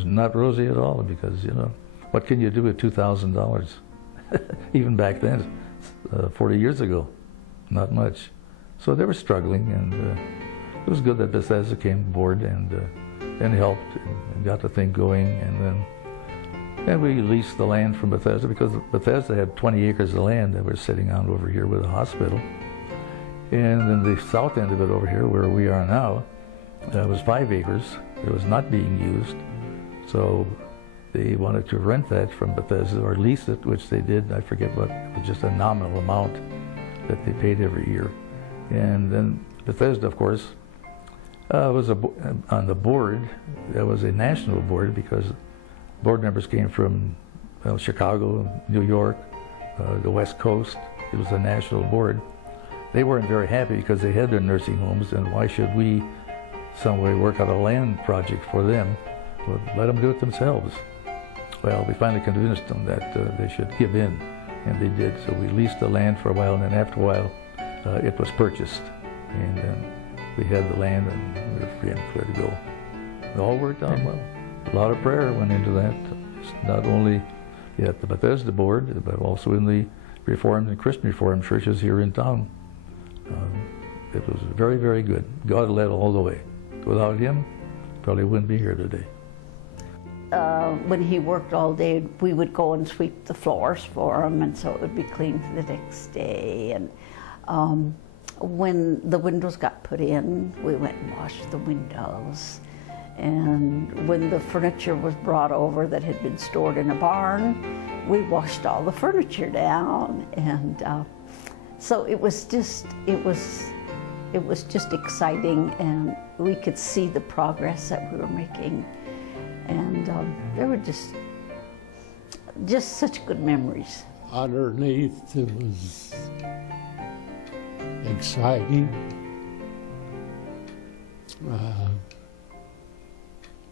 was not rosy at all because, you know, what can you do with $2,000? Even back then, 40 years ago, not much. So they were struggling, and it was good that Bethesda came aboard and helped and got the thing going. And we leased the land from Bethesda because Bethesda had 20 acres of land that we're sitting on over here with a hospital. And then the south end of it over here, where we are now, was 5 acres. It was not being used. So they wanted to rent that from Bethesda or lease it, which they did. I forget what, it was just a nominal amount that they paid every year. And then Bethesda, of course, was on the board. That was a national board because board members came from Chicago, New York, the West Coast. It was a national board. They weren't very happy because they had their nursing homes, and why should we some way work out a land project for them? Well, let them do it themselves. Well, we finally convinced them that they should give in, and they did. So we leased the land for a while, and then after a while, it was purchased. And then we had the land, and we were free and clear to go. It all worked out well. A lot of prayer went into that, not only at the Bethesda board, but also in the Reformed and Christian Reformed churches here in town. It was very, very good. God led all the way. Without him, probably wouldn't be here today. When he worked all day, we would go and sweep the floors for him, and so it would be clean for the next day. And when the windows got put in, we went and washed the windows. And when the furniture was brought over that had been stored in a barn, we washed all the furniture down. And so it was just exciting, and we could see the progress that we were making. And there were just such good memories. Underneath, it was exciting.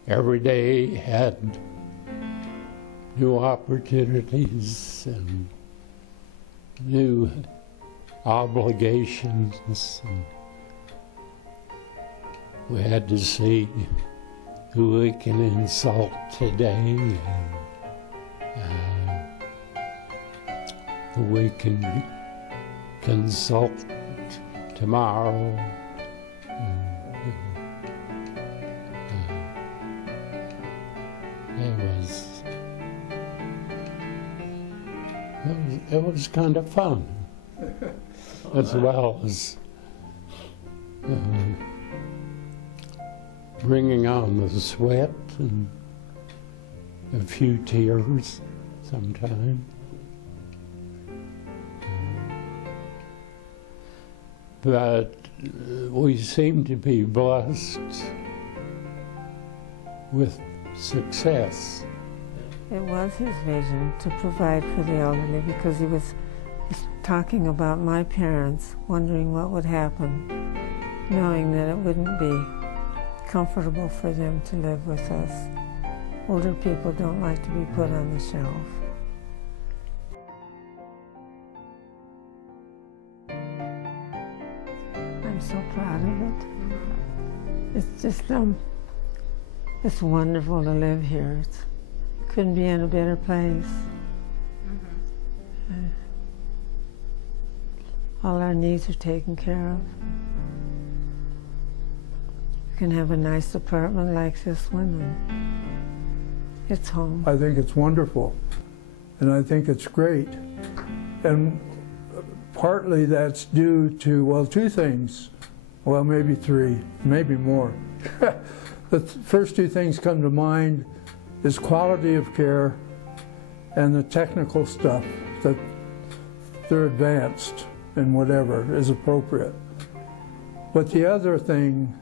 Every day had new opportunities and new obligations. And we had to see who we can insult today and who we can consult tomorrow. It was kind of fun, as well as bringing on the sweat and a few tears sometimes. But we seem to be blessed with success. It was his vision to provide for the elderly, because he was talking about my parents, wondering what would happen, knowing that it wouldn't be comfortable for them to live with us. Older people don't like to be put on the shelf. I'm so proud of it. It's just, it's wonderful to live here. Couldn't be in a better place. All our needs are taken care of. We can have a nice apartment like this one, and it's home. I think it's wonderful, and I think it's great. And partly that's due to, well, two things. Well, maybe three, maybe more. The first two things come to mind is quality of care and the technical stuff, that they're advanced in whatever is appropriate. But the other thing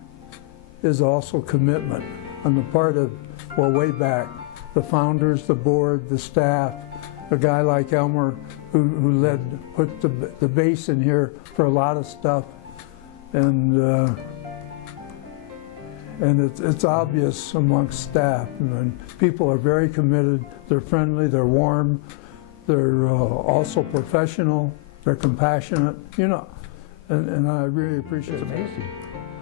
is also commitment on the part of, well, way back, the founders, the board, the staff, a guy like Elmer who put the base in here for a lot of stuff. And it's obvious amongst staff. And people are very committed, they're friendly, they're warm, they're also professional, they're compassionate, you know, and I really appreciate it. It's amazing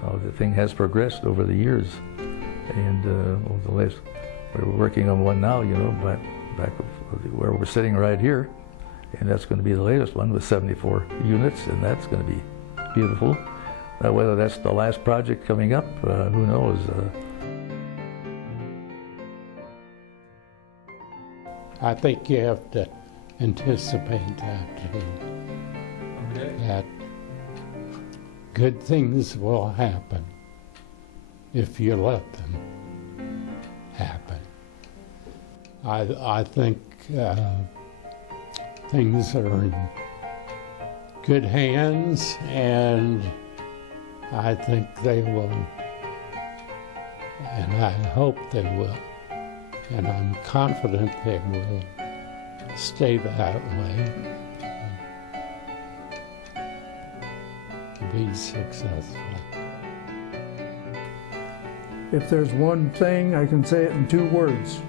how the thing has progressed over the years, and over the last We're working on one now, you know, back where we're sitting right here, and that's going to be the latest one with 74 units, and that's going to be beautiful. Whether that's the last project coming up, who knows? I think you have to anticipate that too. Okay. That good things will happen if you let them happen. I think things are in good hands, and I think they will, and I hope they will, and I'm confident they will stay that way, to be successful. If there's one thing, I can say it in 2 words: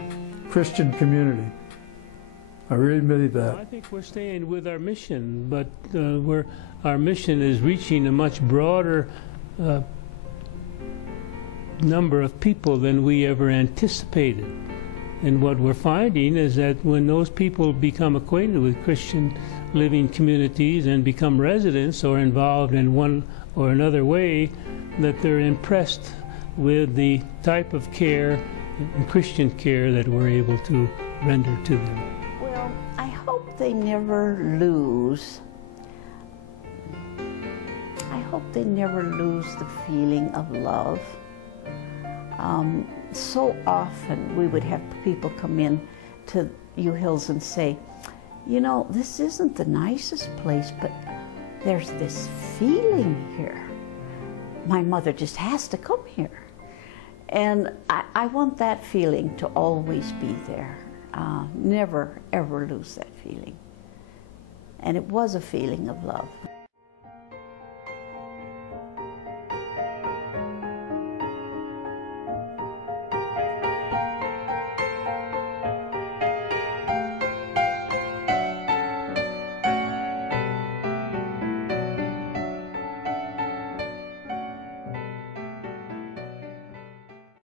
Christian community. I really believe that. I think we're staying with our mission, but our mission is reaching a much broader number of people than we ever anticipated. And what we're finding is that when those people become acquainted with Christian living communities and become residents or involved in one or another way, that they're impressed with the type of care, Christian care, that we're able to render to them. Well, I hope they never lose. I hope they never lose the feeling of love. So often we would have people come in to U Hills and say, you know, this isn't the nicest place, but there's this feeling here. My mother just has to come here. And I want that feeling to always be there. Never, ever lose that feeling. And it was a feeling of love.